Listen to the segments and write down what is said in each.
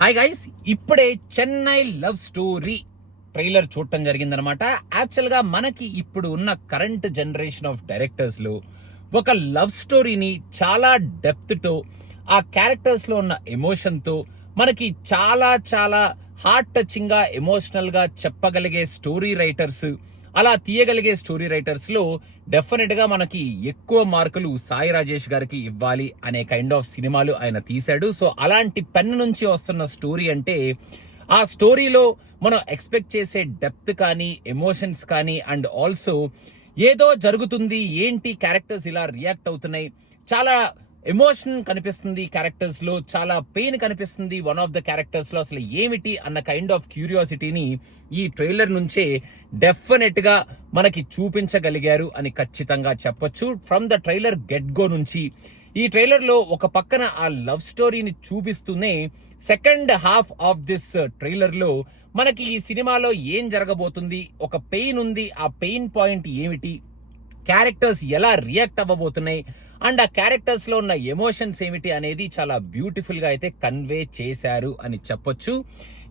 Hi guys, ఇప్పుడే Chennai love story trailer చూడటం జరిగిందనమాట. యాక్చువల్గా మనకి ఇప్పుడు ఉన్న కరెంట్ జనరేషన్ ఆఫ్ డైరెక్టర్స్ లో ఒక లవ్ స్టోరీని చాలా డెప్త్ తో, ఆ క్యారెక్టర్స్ లో ఉన్న ఎమోషన్ తో మనకి చాలా చాలా హార్ట్ టచింగ్ గా, ఎమోషనల్ గా చెప్పగలిగే స్టోరీ రైటర్స్, అలా తీయగలిగే స్టోరీ రైటర్స్ లో డెఫినెట్ గా మనకి ఎక్కువ మార్కులు సాయి రాజేష్ గారికి ఇవ్వాలి అనే కైండ్ ఆఫ్ సినిమాలు ఆయన తీశాడు. సో అలాంటి పెన్ నుంచి వస్తున్న స్టోరీ అంటే, ఆ స్టోరీలో మనం ఎక్స్పెక్ట్ చేసే డెప్త్ కానీ, ఎమోషన్స్ కానీ, అండ్ ఆల్సో ఏదో జరుగుతుంది, ఏంటి క్యారెక్టర్స్ ఇలా రియాక్ట్ అవుతున్నాయి, చాలా ఎమోషన్ కనిపిస్తుంది క్యారెక్టర్స్ లో, చాలా పెయిన్ కనిపిస్తుంది వన్ ఆఫ్ ద క్యారెక్టర్స్ లో. అసలు ఏమిటి అన్న కైండ్ ఆఫ్ క్యూరియాసిటీని ఈ ట్రైలర్ నుంచే డెఫినెట్ గా మనకి చూపించగలిగారు అని ఖచ్చితంగా చెప్పొచ్చు. From the trailer get go నుంచి ఈ ట్రైలర్ లో ఒక పక్కన ఆ లవ్ స్టోరీని చూపిస్తూనే, second half of this trailer లో మనకి ఈ సినిమాలో ఏం జరగబోతుంది, ఒక పెయిన్ ఉంది, ఆ పెయిన్ పాయింట్ ఏమిటి, క్యారెక్టర్స్ ఎలా రియాక్ట్ అవ్వబోతున్నాయి, అండ్ ఆ క్యారెక్టర్స్ లో ఉన్న ఎమోషన్స్ ఏమిటి అనేది చాలా బ్యూటిఫుల్ గా అయితే కన్వే చేశారు అని చెప్పొచ్చు.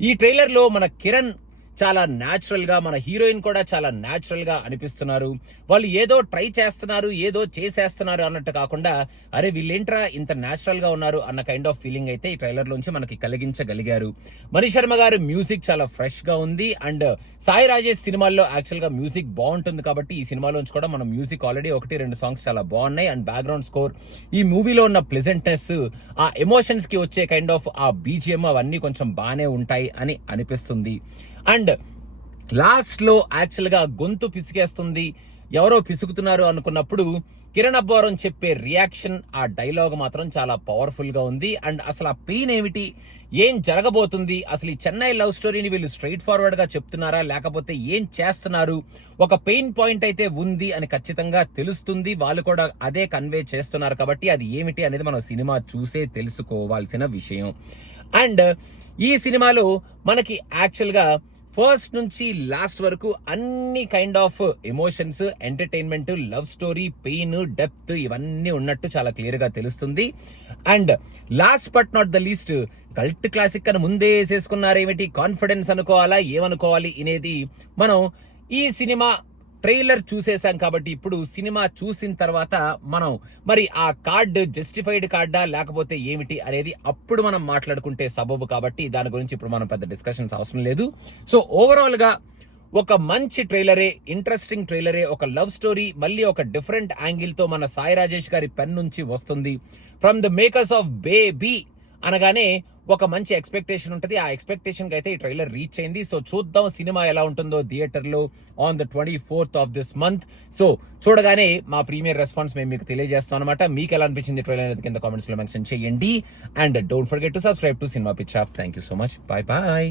ఈ ట్రైలర్ లో మన కిరణ్ చాలా న్యాచురల్ గా, మన హీరోయిన్ కూడా చాలా న్యాచురల్ గా అనిపిస్తున్నారు. వాళ్ళు ఏదో ట్రై చేస్తున్నారు, ఏదో చేసేస్తున్నారు అన్నట్టు కాకుండా, అరే వీళ్ళేంట్రా ఇంత న్యాచురల్ గా ఉన్నారు అన్న కైండ్ ఆఫ్ ఫీలింగ్ అయితే ఈ ట్రైలర్ లోంచి మనకి కలిగించగలిగారు. మణి శర్మ గారు మ్యూజిక్ చాలా ఫ్రెష్ గా ఉంది, అండ్ సాయి రాజేష్ సినిమాల్లో యాక్చువల్ గా మ్యూజిక్ బాగుంటుంది కాబట్టి ఈ సినిమాలోంచి కూడా మనం మ్యూజిక్ ఆల్రెడీ 1-2 సాంగ్స్ చాలా బాగున్నాయి. అండ్ బ్యాక్గ్రౌండ్ స్కోర్, ఈ మూవీలో ఉన్న ప్లెజెంట్నెస్, ఆ ఎమోషన్స్ కి వచ్చే కైండ్ ఆఫ్ ఆ బీజిఎం అవన్నీ కొంచెం బాగానే ఉంటాయి అని అనిపిస్తుంది. అండ్ లాస్ట్ లో యాక్చువల్ గా గొంతు పిసికేస్తుంది, ఎవరో పిసుకుతున్నారు అనుకున్నప్పుడు కిరణ్ అబ్బవరం చెప్పే రియాక్షన్, ఆ డైలాగ్ మాత్రం చాలా పవర్ఫుల్ గా ఉంది. అండ్ అసలు ఆ పెయిన్ ఏమిటి, ఏం జరగబోతుంది, అసలు ఈ చెన్నై లవ్ స్టోరీని వీళ్ళు స్ట్రైట్ ఫార్వర్డ్ గా చెప్తున్నారా, లేకపోతే ఏం చేస్తున్నారు, ఒక పెయిన్ పాయింట్ అయితే ఉంది అని ఖచ్చితంగా తెలుస్తుంది. వాళ్ళు కూడా అదే కన్వే చేస్తున్నారు కాబట్టి అది ఏమిటి అనేది మనం సినిమా చూసే తెలుసుకోవాల్సిన విషయం. అండ్ ఈ సినిమాలో మనకి యాక్చువల్ గా ఫస్ట్ నుంచి లాస్ట్ వరకు అన్ని kind of emotions, entertainment, love story, pain, depth ఇవన్నీ ఉన్నట్టు చాలా క్లియర్ గా తెలుస్తుంది. And last but not the least, cult classic అని ముందే వేసేసుకున్నారేమిటి, కాన్ఫిడెన్స్ అనుకోవాలా, ఏమనుకోవాలి అనేది మనం ఈ సినిమా ట్రైలర్ చూసేసాం కాబట్టి ఇప్పుడు సినిమా చూసిన తర్వాత మనం మరి ఆ కార్డ్ జస్టిఫైడ్ కార్డా లేకపోతే ఏమిటి అనేది అప్పుడు మనం మాట్లాడుకుంటే సబబు, కాబట్టి దాని గురించి ఇప్పుడు మనం పెద్ద డిస్కషన్స్ అవసరం లేదు. సో ఓవరాల్ గా ఒక మంచి ట్రైలరే, ఇంట్రెస్టింగ్ ట్రైలరే, ఒక లవ్ స్టోరీ మళ్ళీ ఒక డిఫరెంట్ యాంగిల్ తో మన సాయి రాజేష్ గారి పెన్ నుంచి వస్తుంది. From the makers of baby అనగానే ఒక మంచి ఎక్స్పెక్టేషన్ ఉంటుంది. ఆ ఎక్స్పెక్టేషన్ కి అయితే ఈ ట్రైలర్ రీచ్ అయింది. సో చూద్దాం సినిమా ఎలా ఉంటుందో థియేటర్ లో on the 24th of this month. So చూడగానే మా ప్రీమియర్ రెస్పాన్స్ మేము మీకు తెలియజేస్తాం అనమాట. మీకు ఎలా అనిపించింది ట్రైలర్ అనేది కింద కామెంట్స్ లో మెన్షన్ చేయండి. And don't forget to subscribe to cinema Pichcha. Thank you so much. Bye bye.